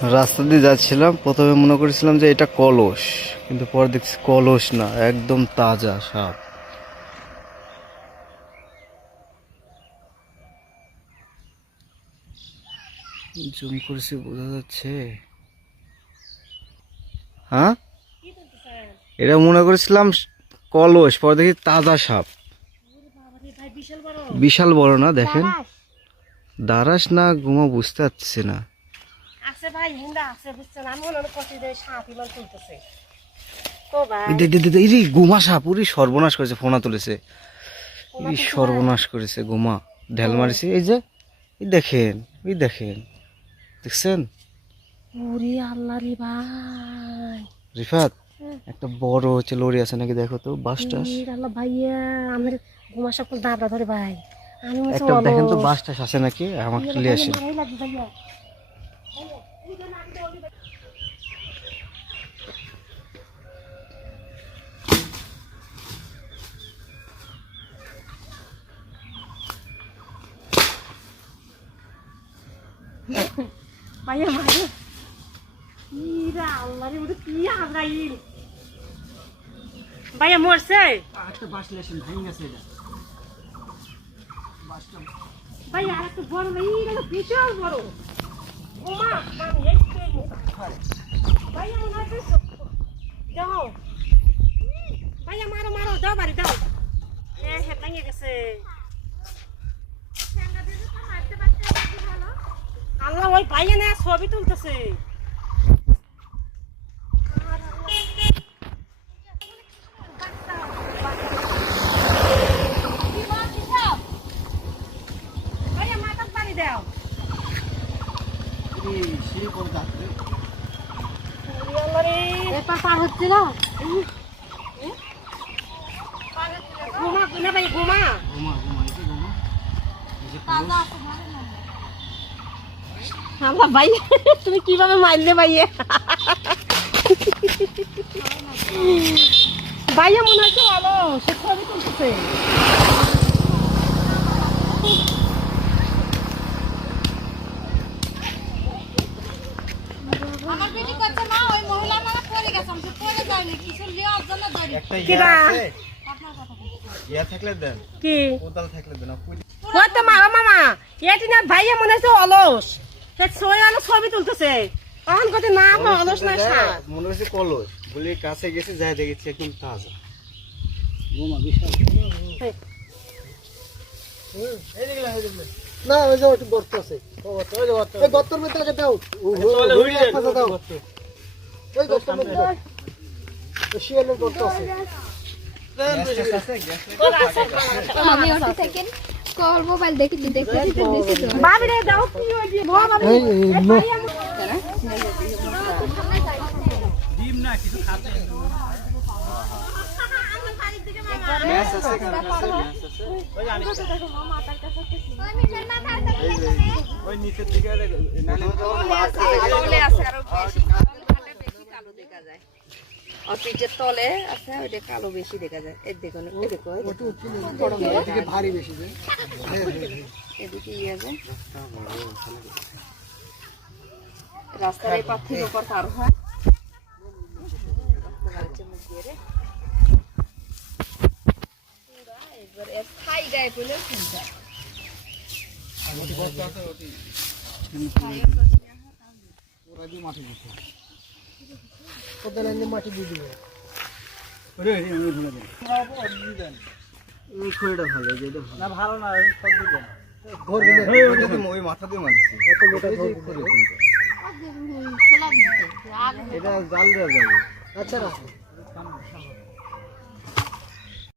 রাস্তা দিয়ে যাচ্ছিলাম, প্রথমে মনে করেছিলাম যে এটা কলস, কিন্তু পরে দেখছি কলস না, একদম তাজা সাপ। জুম করেছি, বোঝা যাচ্ছে? হ্যাঁ, এটা মনে করেছিলাম কলস, পরে দেখি তাজা সাপ। বিশাল বড় না, দেখেন। দারাস না গুমা বুঝতে পারছি না। গুমা সাপ, উরি সর্বনাশ করেছে, ফোনা তুলেছে, সর্বনাশ করেছে গুমা, ঢেল মারিছে। এই যে দেখেন, ওই দেখেন, দেখছেন? রিফাত, একটা বড় হচ্ছে লরি আছে নাকি, দেখো তো। বাস টাস একটা দেখেন তো, বাস টাস আছে নাকি, আমাকে চলে আসেন। ভাইয়া মরছে, ভাইয়া আর একটা বড় বিশাল বড়। ভাইয়া মনে হয় যাও, ভাইয়া মারো মারো, দাও বাড়ি দাও। হ্যাঁ হ্যাঁ, ভেঙে গেছে। আল্লাহ, ওই ভাইয়া না ছবি তুলতেছে। ভাইয়া মাথার পানি দাও। হচ্ছিল ঘুমা না ভাই, ঘুমা। আল্লাহ ভাই, তুমি কিভাবে মারলে ভাইয়া? ভাইয়া মনে হচ্ছে ভালো, সে ছবি তুলতেছে। আমার বেটি করছে মা, ওই মহিলা মানে পড়ে গেছে, আমি পড়ে যাইনি, কিছু লিওর জন্য দড়ি। একটা ইয়া আছে, ইয়া থাকলে দেন, কি কোদাল থাকলে দেন। ওই তো মামা মামা, এটি না ভাইয়া মনে হচ্ছে অলস, সে ছবি তুলতেছে। তখন কত না অলস না সাপ, মনে হচ্ছে কলস বলে কাছে গেছে, যাই দেখেছি একদম তাজা। গোমা বিশাল না, ওই যে ওটা গর্ত আছে, ওই গর্তের মধ্যে আগে দাও, ওই গর্তের মধ্যে দাও, ওই শিয়ালের গর্ত আছে। আমি ওটা থেকে কল মোবাইল দেখি বাবি রে দাও, কি হইছে ডিম না কিছু খাতে ম্যাচ আছে, ওই জানিস ওই নিচের দিকে নালে আছে, আরো বেশি কালো দেখা যায়। আর পিঠের তলে আছে, ওইটা কালো বেশি দেখা যায়। এই দেখুন, এই দেখো, এদিকে ভারী বেশি যে, এদিকে ইয়ে যায়, রাস্তার এই পাথরের উপর পার হয়। স্থায়ী গায়ে পেলে চিন্তা মাটি দিয়ে দিবে। ওই খড়িটা ভালো, যেটা না ভালো না, সব দিবেন ওই মাথা দিয়ে মারছি, কত মোটা ঘর এটা জাল দেওয়া যাবে। আচ্ছা রাখো।